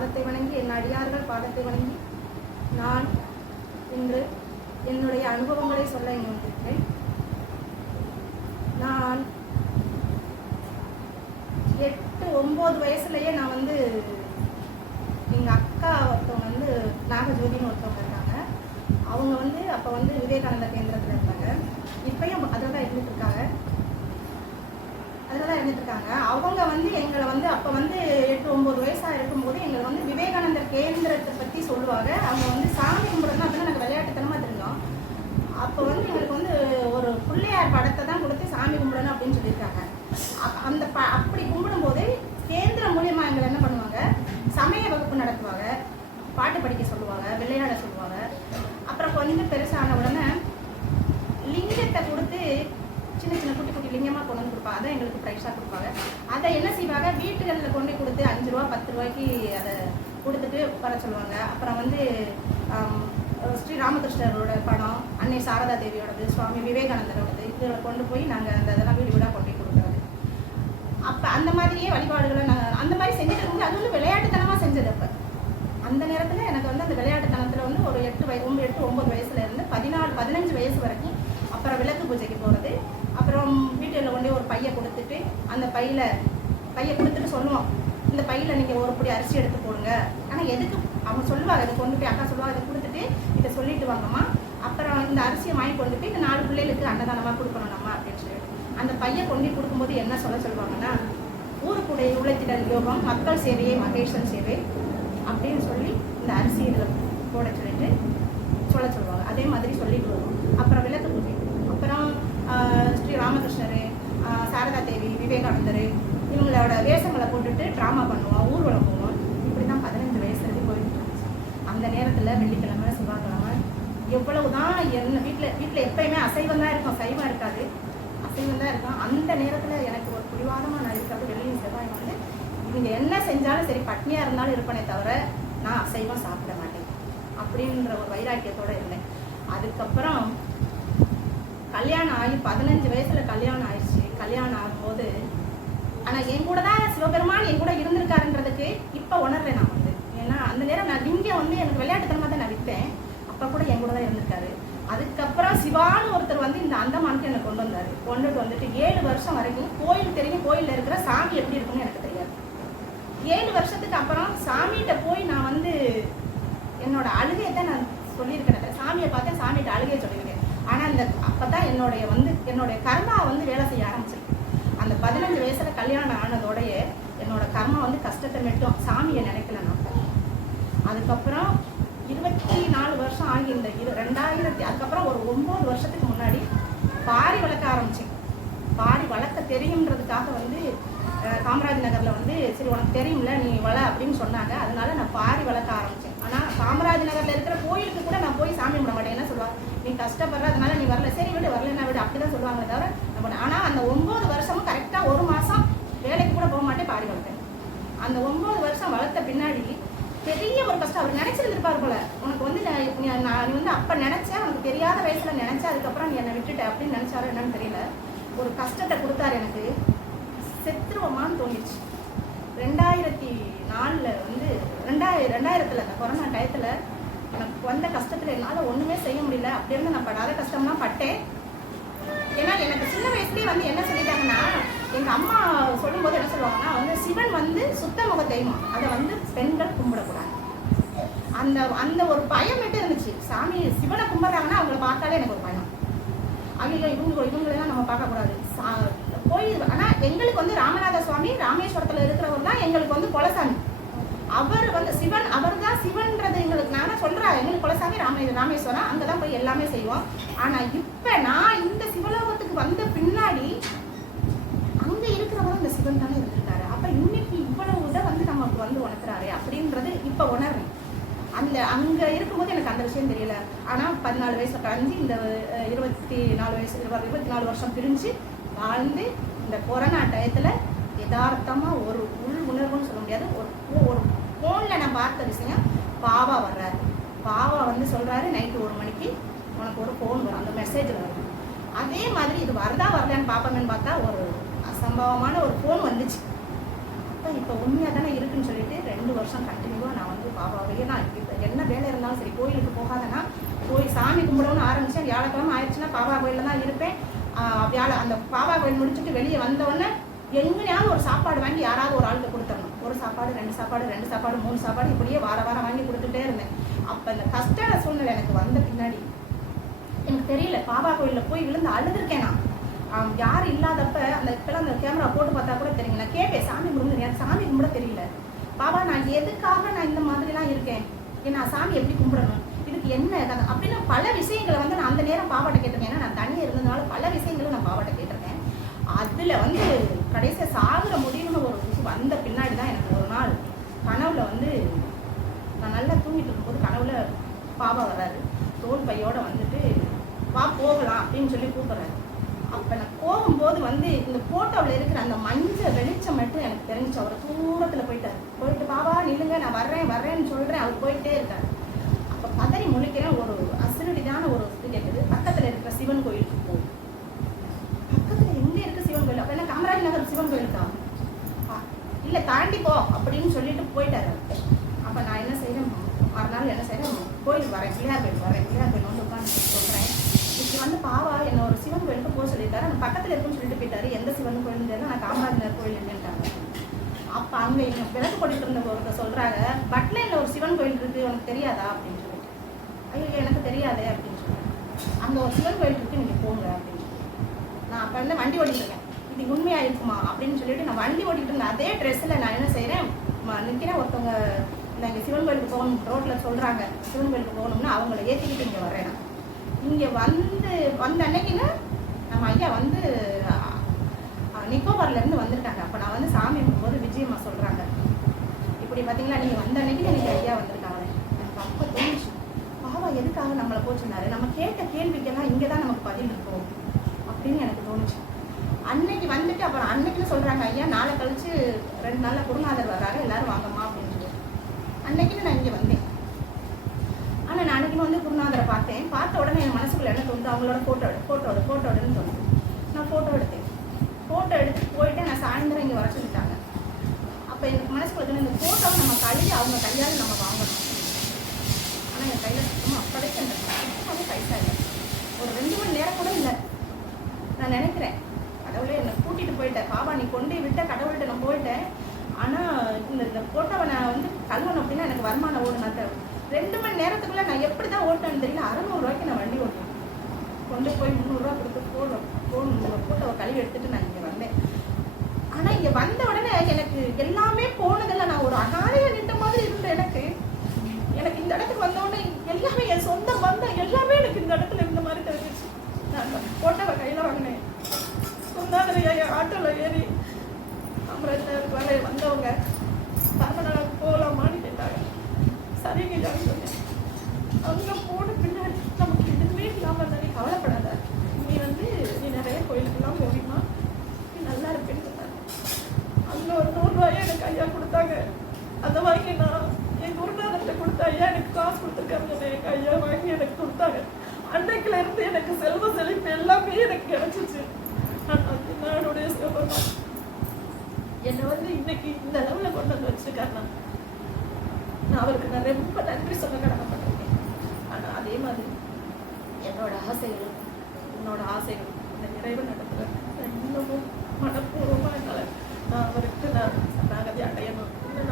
பாதத்தை வணங்கி, என் அடியார்கள் பாதத்தை வணங்கி நான் இன்று என்னுடைய அனுபவங்களை சொல்ல இங்கே வந்திருக்கிறேன். நான் 8-9 வயசுலயே நான் வந்து எங்கள் அக்கா ஒருத்தவங்க நாகஜோதின்னு ஒருத்தவங்க இருக்காங்க. அவங்க அப்போ விவேகானந்தா கேந்திரத்தில் இருந்தாங்க. இப்பயும் அதில் தான் இருந்துட்டு இருக்காங்க. அவங்க எங்களை அப்போ 8-9 வயசாக இருக்கும்போது எங்களை விவேகானந்தர் கேந்திரத்தை பற்றி சொல்லுவாங்க. அவங்க சாமி கும்பிட்றதுனா அப்படின்னா நாங்கள் விளையாட்டுத்தனமாக தெரிஞ்சோம். அப்போ எங்களுக்கு ஒரு பிள்ளையார் படத்தை தான் கொடுத்து சாமி கும்பிடணும் அப்படின்னு சொல்லியிருக்காங்க. அந்த அப்படி கும்பிடும்போது கேந்திரம் மூலியமாக எங்களை என்ன பண்ணுவாங்க, சமய வகுப்பு நடத்துவாங்க, பாட்டு படிக்க சொல்லுவாங்க, விளையாட சொல்லுவாங்க. அப்புறம் கொஞ்சம் பெருசான உடனே லிங்கத்தை கொடுத்து சின்ன சின்ன குட்டி குட்டி லிங்கமாக கொண்டு வந்து கொடுப்பாங்க. அதை எங்களுக்கு ப்ரைஸாக கொடுப்பாங்க. அதை என்ன செய்வாங்க, வீட்டுகளில் கொண்டு கொடுத்து 5 ரூபா 10 ரூபாய்க்கு அதை கொடுத்துட்டு வர சொல்லுவாங்க. அப்புறம் ஸ்ரீ ராமகிருஷ்ணரோட படம், அன்னை சாரதா தேவியோடது, சுவாமி விவேகானந்தரோடது, இதில் கொண்டு போய் நாங்கள் இதெல்லாம் வீடு வீடாக கொண்டு போய் கொடுக்குறது. அப்போ அந்த மாதிரியே வழிபாடுகளை நாங்கள் அந்த மாதிரி செஞ்சுட்டு இருக்கும்போது அது விளையாட்டுத்தனமாக செஞ்சது. அப்போ அந்த நேரத்தில் எனக்கு அந்த விளையாட்டுத்தனத்தில் ஒரு 8-9 வயசுலேருந்து 14-15 வயசு வரைக்கும். அப்புறம் விளக்கு பூஜைக்கு போகிறது. அப்புறம் வீட்டில் கொண்டு ஒரு பையை கொடுத்துட்டு அந்த பையை கொடுத்துட்டு சொல்லுவோம், இந்த பையில் நீங்கள் ஒரு பொடி அரிசி எடுத்து போடுங்க. ஆனால் எதுக்கு அவங்க சொல்லுவாங்க, இதை கொண்டு போய் அக்கா சொல்லுவாங்க, இதை கொடுத்துட்டு இதை சொல்லிட்டு வாங்கம்மா, அப்புறம் இந்த அரிசியை வாங்கி கொண்டு போய் இந்த 4 பிள்ளைகளுக்கு அன்னதானமாக கொடுக்கணும் நம்ம அப்படின்னு சொல்லி அந்த பையை கொண்டு கொடுக்கும்போது என்ன சொல்லுவாங்கன்னா, ஊருக்குடைய உழைத்திடல் யோகம், மக்கள் சேவையை மகேஷன் சேவை அப்படின்னு சொல்லி இந்த அரிசி இதில் போட சொல்லுவாங்க. அதே மாதிரி சொல்லிட்டு வருவோம். அப்புறம் விளக்கு பூஜை, அப்புறம் ஸ்ரீ ராமகிருஷ்ணர், சாரதா தேவி, விவேகானந்தர் இவங்களோட வேஷங்களை போட்டுட்டு ட்ராமா பண்ணுவோம், ஊர்வலம் போவோம். இப்படி தான் 15 வயசு வரைக்கும் போயிட்டு இருந்துச்சு. அந்த நேரத்தில் வெள்ளிக்கிழமை செவ்வாய்க்கிழமை எவ்வளவுதான் என்ன வீட்டில் எப்பயுமே அசைவம் தான் இருக்கும், சைவம் இருக்காது. அசைவம் தான் இருக்கும். அந்த நேரத்தில் எனக்கு ஒரு பிடிவாதமாக நான் இருக்காது. வெள்ளியும் செவ்வாய் இவங்க என்ன செஞ்சாலும் சரி, பட்னியாக இருந்தாலும் இருப்பனே தவிர நான் அசைவம் சாப்பிட மாட்டேன் அப்படின்ற ஒரு வைராக்கியத்தோடு இருந்தேன். அதுக்கப்புறம் கல்யாணம் ஆகி 15 வயசுல கல்யாணம் ஆயிடுச்சு. கல்யாணம் ஆகும்போது ஆனால் என் கூட தான் சிவபெருமான் என் கூட இருந்திருக்காருன்றதுக்கு இப்போ உணர்றேன் நான் ஏன்னா அந்த நேரம் நான் லிங்கம் எனக்கு விளையாட்டுத்தனமாக தான் நான் விற்றேன். அப்போ கூட என் கூட தான் இருந்திருக்காரு. அதுக்கப்புறம் சிவான்னு ஒருத்தர் இந்த அந்தமானுக்கு என்னை கொண்டுட்டு வந்துட்டு 7 வருஷம் வரைக்கும் கோயில் தெரியும். கோயிலில் இருக்கிற சாமி எப்படி இருக்குன்னு எனக்கு தெரியாது. 7 வருஷத்துக்கு அப்புறம் சாமிகிட்ட போய் நான் என்னோட அழுகையை தான் நான் சொல்லியிருக்கேன். சாமியை பார்த்தேன், சாமிகிட்ட அழுகையை சொல்லியிருக்கேன். ஆனால் அப்போ தான் என்னுடைய கர்மா வேலை செய்ய ஆரம்பிச்சிருக்கு. அந்த 15 வயசுல கல்யாணம் ஆனதோடைய என்னோட கர்மா கஷ்டத்தை மட்டும் சாமியை நினைக்கல நான். அதுக்கப்புறம் 24 வருஷம் ஆகி இந்த 2000 அதுக்கப்புறம் ஒரு 9 வருஷத்துக்கு முன்னாடி பாரி வளர்க்க ஆரம்பிச்சேன். பாரி வளர்க்க தெரியுன்றதுக்காக காமராஜ் நகரில் சரி உனக்கு தெரியும்ல நீ வள அப்படின்னு சொன்னாங்க. அதனால நான் பாரி வளர்க்க ஆரம்பித்தேன். ஆனால் காமராஜ் நகரில் இருக்கிற கோயிலுக்கு கூட நான் போய் சாமி கும்பிட மாட்டேன். என்ன சொல்லுவாங்க, நீ கஷ்டப்படுற அதனால நீ வரல, சரி விடு, வரலன்னா விடு, அப்படி தான் சொல்லுவாங்களே தவிர நான் பண்ணேன். ஆனால் அந்த 9 வருஷமும் கரெக்டாக 1 மாதம் வேலைக்கு கூட போக மாட்டேன், பாரி வளர்த்தேன். அந்த 9 வருஷம் வளர்த்த பின்னாடி பெரிய ஒரு கஷ்டம் அவர் நினைச்சிருந்துருப்பார் போல. உனக்கு நான் அப்போ நினைச்சேன், உனக்கு தெரியாத வயசுல நினைச்சேன், அதுக்கப்புறம் நீ என்னை விட்டுட்ட அப்படின்னு நினைச்சாரு என்னன்னு தெரியல. ஒரு கஷ்டத்தை கொடுத்தாரு எனக்கு. செத்துருவமான்னு தோணிடுச்சு. 2004 2000 அந்த கொரோனா டயத்தில் எனக்கு வந்த கஷ்டத்தில் என்னால் ஒன்றுமே செய்ய முடியல. அப்படி இருந்து நான் படாத கஷ்டம்லாம் பட்டேன். ஏன்னா எனக்கு சின்ன வயசுலேயே என்ன சொல்லிட்டாங்கன்னா, எங்கள் அம்மா சொல்லும்போது என்ன சொல்லுவாங்கன்னா சிவன் சுத்த முக தெய்வம், அதை பெண்கள் கும்பிடக்கூடாது. அந்த ஒரு பயம் மட்டும் இருந்துச்சு. சாமி சிவனை கும்பிட்றாங்கன்னா அவங்கள பார்த்தாலே எனக்கு ஒரு பயம். அவங்க இவங்களெல்லாம் நம்ம பார்க்கக்கூடாது கோயில். ஆனால் எங்களுக்கு ராமநாத சுவாமி ராமேஸ்வரத்தில் இருக்கிறவர் தான் எங்களுக்கு குலசாமி. அவர் சிவன், அவர் தான் சிவன்றது எங்களுக்கு. நானே சொல்கிறேன், எங்களுக்கு குலசாமி ராமேஸ்வரம், அங்கே தான் போய் எல்லாமே செய்வோம். ஆனால் இப்போ நான் இந்த சிவலோகத்துக்கு வந்த பின்னாடி அங்கே இருக்கிறவரும் இந்த சிவன் தானே இருந்திருக்காரு. அப்போ இன்னைக்கு இவ்வளவு இதை நமக்கு உணர்த்துறாரு அப்படின்றது இப்போ உணர்றேன். அங்கே இருக்கும்போது எனக்கு அந்த விஷயம் தெரியல. ஆனால் 14 வயசு கழிஞ்சு இந்த 24 வருஷம் பிரிஞ்சு வாழ்ந்து இந்த கொரோனா டயத்தில் யதார்த்தமாக ஒரு உள் உணர்வுன்னு சொல்ல முடியாது. ஒரு ஃபோனில் நான் பார்த்த விஷயம், பாபா வர்றாரு. பாபா சொல்கிறாரு, நைட்டு 1 மணிக்கு உனக்கு ஒரு ஃபோன் வரும், அந்த மெசேஜ் வரும். அதே மாதிரி இது வரலான்னு பார்ப்போமேன்னு பார்த்தா ஒரு அசம்பவமான ஒரு ஃபோன் வந்துச்சு. அப்போ இப்போ உண்மையாக தானே இருக்குன்னு சொல்லிட்டு 2 வருஷம் கண்டினியூவாக நான் வந்து பாபாவையே நான் இப்போ என்ன வேலை இருந்தாலும் சரி, கோயிலுக்கு போகாதனா போய் சாமி கும்பிடணும்னு ஆரம்பித்தேன். வியாழக்கிழமை ஆயிடுச்சுன்னா பாபா கோயிலில் தான் இருப்பேன். அந்த பாபா கோயில் முடிச்சுட்டு வெளியே வந்தோடனே எங்கேயாவது ஒரு சாப்பாடு வாங்கி யாராவது ஒரு ஆளுக்கு கொடுத்துடணும். ஒரு சாப்பாடு, 2 சாப்பாடு, 2 சாப்பாடு, 3 சாப்பாடு, இப்படியே வாரம் வாங்கி கொடுத்துட்டே இருந்தேன். அப்போ இந்த கஷ்ட சூழ்நிலை எனக்கு வந்த பின்னாடி எனக்கு தெரியல, பாபா கோயிலில் போய் விழுந்து அழுதுருக்கேன் நான். யாரும் இல்லாதப்ப அந்த இப்பெல்லாம் அந்த கேமரா போட்டு பார்த்தா கூட தெரியுங்க, நான் கேட்பேன் சாமி கும்பிடுங்க, எனக்கு சாமி கும்பிட தெரியல பாபா, நான் எதுக்காக நான் இந்த மாதிரிலாம் இருக்கேன், நான் சாமி எப்படி கும்பிடணும், இதுக்கு என்ன அப்படின்னு பல விஷயங்களை வந்து நான் அந்த நேரம் பாபாட்ட கேட்டிருக்கேன். ஏன்னா நான் தனியாக இருந்ததுனால பல விஷயங்களும் நான் பாபாட்ட கேட்டிருக்கேன். அதில் வந்து கடைசியாக சாகுற முடிவுன்னு ஒரு விஷயம் வந்த பின்னாடி தான் எனக்கு ஒரு நாள் கனவுல வந்து நான் நல்லா தூங்கிட்டு இருக்கும்போது கனவுல பாபா வர்றாரு, தோல் பையோட வந்துட்டு வா போகலாம் அப்படின்னு சொல்லி கூப்பிட்றாரு. அப்போ நான் போகும்போது வந்து இந்த ஃபோட்டோவில் இருக்கிற அந்த மஞ்சள் வெளிச்சம் மட்டும் எனக்கு தெரிஞ்சிச்சு. அவர் தூரத்தில் போயிட்டு பாபா நில்லுங்க, நான் வர்றேன்னு சொல்கிறேன். அவர் போயிட்டே இருக்காரு. அப்போ பதறி முழிக்கிறேன். ஒரு அசுரடிதான ஒரு இது கேட்குது, பக்கத்தில் இருக்கிற சிவன் கோயிலுக்கு போகும். பக்கத்தில் எங்கே இருக்குது சிவன் கோயில்? அப்போ என்ன காமராஜ் நகர் சிவன் கோயிலுக்கா? இல்லை தாண்டி போ அப்படின்னு சொல்லிட்டு போயிட்டாரு. அப்போ நான் என்ன செய்கிறேன், மறுநாள் என்ன செய்கிறேன், கோயிலுக்கு வரேன், பிள்ளையார் கோயில் வந்து உட்காந்து சொல்கிறேன். இப்படி வந்து பாவா என்ன ஒரு சிவன் கோயிலுக்கு போக சொல்லியிருக்காரு. அந்த பக்கத்தில் இருக்குன்னு சொல்லிட்டு போயிட்டாரு. எந்த சிவன் கோயில் தெரியல, நான் காமராஜர் கோயில் இல்லைன்ட்டாங்க. அப்போ அங்கே எங்க விளக்கு போட்டுட்டு இருந்த ஒருத்தர் சொல்கிறாங்க, பட்லைனில் ஒரு சிவன் கோயில் இருக்குது, உனக்கு தெரியாதா அப்படின்னு சொல்லிட்டு. ஐயோ எனக்கு தெரியாதே அப்படின்னு சொல்லுவேன். அங்கே ஒரு சிவன் கோயில் இருக்குது, நீங்கள் போங்க அப்படின்னு சொல்லி நான் அப்போ வந்து வண்டி ஓட்டிட்டு இருக்கேன். இது உண்மையாக இருக்குமா அப்படின்னு சொல்லிட்டு நான் வண்டி ஓட்டிகிட்டு இருந்தேன். அதே ட்ரெஸ்ஸில் நான் என்ன செய்கிறேன், நிற்கிறேன். ஒருத்தவங்க இங்கே சிவன் கோயிலுக்கு போகணும் ரோட்டில் சொல்கிறாங்க, சிவன் கோயிலுக்கு போகணும்னா அவங்கள ஏற்றிக்கிட்டு இங்கே வரேன். நான் இங்கே வந்த அன்னைக்குன்னு நம்ம ஐயா வந்து நிக்கோபார்லேருந்து வந்திருக்காங்க. அப்போ நான் வந்து சாமி கும்பிடும்போது விஜயம்மா சொல்கிறாங்க, இப்படி பார்த்தீங்களா நீங்கள் வந்த அன்னைக்கு எனக்கு ஐயா வந்திருக்காங்க. எனக்கு அப்போ தோணுச்சு, பாபா எதுக்காக நம்மளை போச்சுனாரு, நம்ம கேட்ட கேள்விக்கெல்லாம் இங்கே தான் நமக்கு பதில் இருக்கும் அப்படின்னு எனக்கு தோணுச்சு. அன்னைக்கு வந்துட்டு அப்புறம் அன்னைக்குன்னு சொல்கிறாங்க, ஐயா நாளை கழிச்சு 2 நாளில் குருநாதர் வர்றாரு, எல்லாரும் வாங்கம்மா அப்படின்னு சொல்லி. அன்னைக்குன்னு நான் இங்கே வந்தேன். ஆனால் நான் அன்றைக்கி வந்து குருநாதரை பார்த்த உடனே என் மனசுக்குள்ள என்ன தோணுது, அவங்களோட ஃபோட்டோடுன்னு தோணுது. நான் ஃபோட்டோ எடுத்துட்டு போயிட்டு நான் சாயந்தரம் இங்கே வர சொல்லிட்டாங்க. அப்போ எனக்கு மனசுக்குள்ள இந்த ஃபோட்டோவை நம்ம கழுவி அவங்க கையால் நம்ம வாங்கணும். ஆனால் என் கையில் சுத்தமாக அப்போதைக்கு அந்த சுத்தமாகவே பைசா இல்லை. ஒரு 2 மணி நேரம் கூட இல்லை. நான் நினைக்கிறேன், கடவுளே என்னை கூட்டிகிட்டு போயிட்டேன், பாபா நீ கொண்டு விட்ட கடவுள்கிட்ட நான் போயிட்டேன். ஆனால் இந்த ஃபோட்டோவை நான் வந்து கல்வணும் அப்படின்னா எனக்கு வருமானம் ஓடுனா 2 மணி நேரத்துக்குள்ள நான் எப்படி தான் ஓட்டேன்னு தெரியல. 600 ரூபாய்க்கு நான் வண்டி ஓட்டேன். கொண்டு போய் 300 ரூபா கொடுத்து ஃபோட்டோவை கழுவி எடுத்துட்டு நான் இங்கே வந்தேன். ஆனால் இங்கே வந்த உடனே எனக்கு எல்லாமே போனதில்லை. நான் ஒரு அனாதையாக நின்ற மாதிரி இருந்தேன். எனக்கு இந்த இடத்துக்கு வந்தோடனே எல்லாமே என் சொந்த பந்தம் எல்லாமே எனக்கு இந்த இடத்துல இருந்த மாதிரி தெரிஞ்சிச்சு. நான் ஃபோட்டோவை கையில் வாங்கினேன். சொந்தாதிரையா ஆட்டோவில் ஏறி அமராஜ் வர வந்தவங்க பரமநாளுக்கு போகலாமான்னு கேட்டாங்க. சரிங்க ஜானி சொன்னேன். அங்கே போன பின்னாடி நமக்கு எதுவுமே இல்லாமல் இருந்தாலே கவலைப்படாத, நீ நிறைய கோயிலுக்கெல்லாம் போவீமா, நீ நல்லா இருப்பேன்னு சொன்னாங்க. அங்கே ஒரு 100 ரூபாயை எனக்கு ஐயா கொடுத்தாங்க. அதை வாங்கி நான் என் குருநாதர்கிட்ட கொடுத்த ஐயா எனக்கு காசு கொடுத்துருக்காருன்னு சொன்னேன். எங்கள் ஐயா வாங்கி எனக்கு கொடுத்தாங்க. அன்னைக்குல இருந்து எனக்கு செல்வ செழிப்பு எல்லாமே எனக்கு கிடைச்சிச்சு. ஆனால் என்னுடைய சிவபெருமான் என்னை இன்னைக்கு இந்த அளவில் கொண்டு வந்து வச்சுருக்காருன்னா நான் அவருக்கு நான் ரொம்ப நன்றி சொல்ல கடமைப்பட்டிருக்கேன். ஆனால் அதே மாதிரி என்னோட ஆசைகள் இந்த நிறைவு நடத்துல இன்னமும் மனப்பூர்வமாக என்னால் நான் அவருக்கு நான் சரணாகதி அடையணும். இன்னும்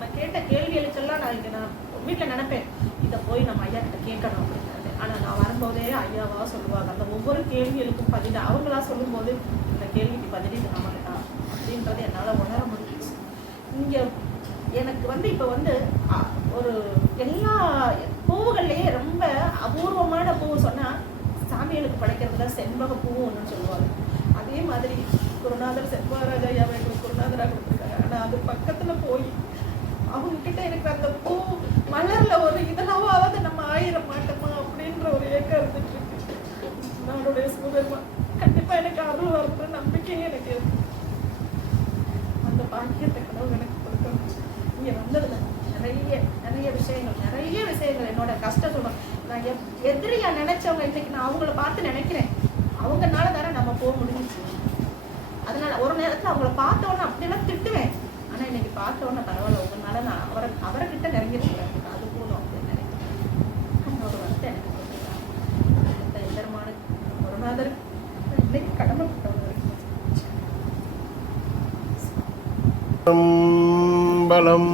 நான் கேட்ட கேள்விகளுக்கெல்லாம் நான் வீட்டில் நினைப்பேன், இதை போய் நம்ம ஐயா கிட்ட கேட்கணும் அப்படிங்கிறது. ஆனால் நான் வரும்போதே ஐயாவா சொல்லுவாங்க, அந்த ஒவ்வொரு கேள்விகளுக்கும் பதில் அவங்களா சொல்லும்போது இந்த கேள்விக்கு பதில் இது நமக்கு தான் அப்படின்றது என்னால் உணர முடிஞ்சிச்சு. இங்கே எனக்கு இப்போ ஒரு எல்லா பூவுகள்லேயே ரொம்ப அபூர்வமான பூ சொன்னால் சாமிகளுக்கு படைக்கிறதுல செண்பக பூவும் ஒன்றுன்னு சொல்லுவாங்க. அதே மாதிரி குருநாதர் செல்வராஜ் ஐயாவை எங்களுக்கு குருநாதராக கொடுத்துருக்காங்க. ஆனால் அது பக்கத்தில் போய் அவங்கக்கிட்ட எனக்கு அந்த பூ மலரில் ஒரு இதனாவது நம்ம ஆயிர மாட்டோமா அப்படின்ற ஒரு ஏக்கம் இருந்துட்டு இருக்கு. நம்மளுடைய சிவபெருமான் கண்டிப்பாக எனக்கு அருள் வரும்ன்ற நம்பிக்கையே எனக்கு இருக்கு. அந்த பாக்கியத்தை கடவுள் எனக்கு கொடுக்கணும். இங்கே வந்ததில் நிறைய விஷயங்கள் என்னோட கஷ்டம் சொல்கிறேன். நான் எதிரியா நினைச்சவங்க இன்னைக்கு நான் அவங்கள பார்த்து நினைக்கிறேன், அவங்கனால தானே நம்ம போக முடிஞ்சிச்சு. அதனால ஒரு நேரத்தில் அவங்கள பார்த்தோன்னே அப்படியெல்லாம் திட்டுவேன். ஆனா இன்னைக்கு பார்த்தோன்னா பரவாயில்ல, உங்களால நான் அவர்கிட்ட நெருங்கிருக்கிறேன், அது போதும் அப்படின்னு நினைக்கிறேன். அந்த ஒரு வருத்தம் எனக்கு கொடுத்துருக்காங்க. அந்த எந்திரமான குருநாதர் இன்னைக்கு கடமைப்பட்டவர். பலம்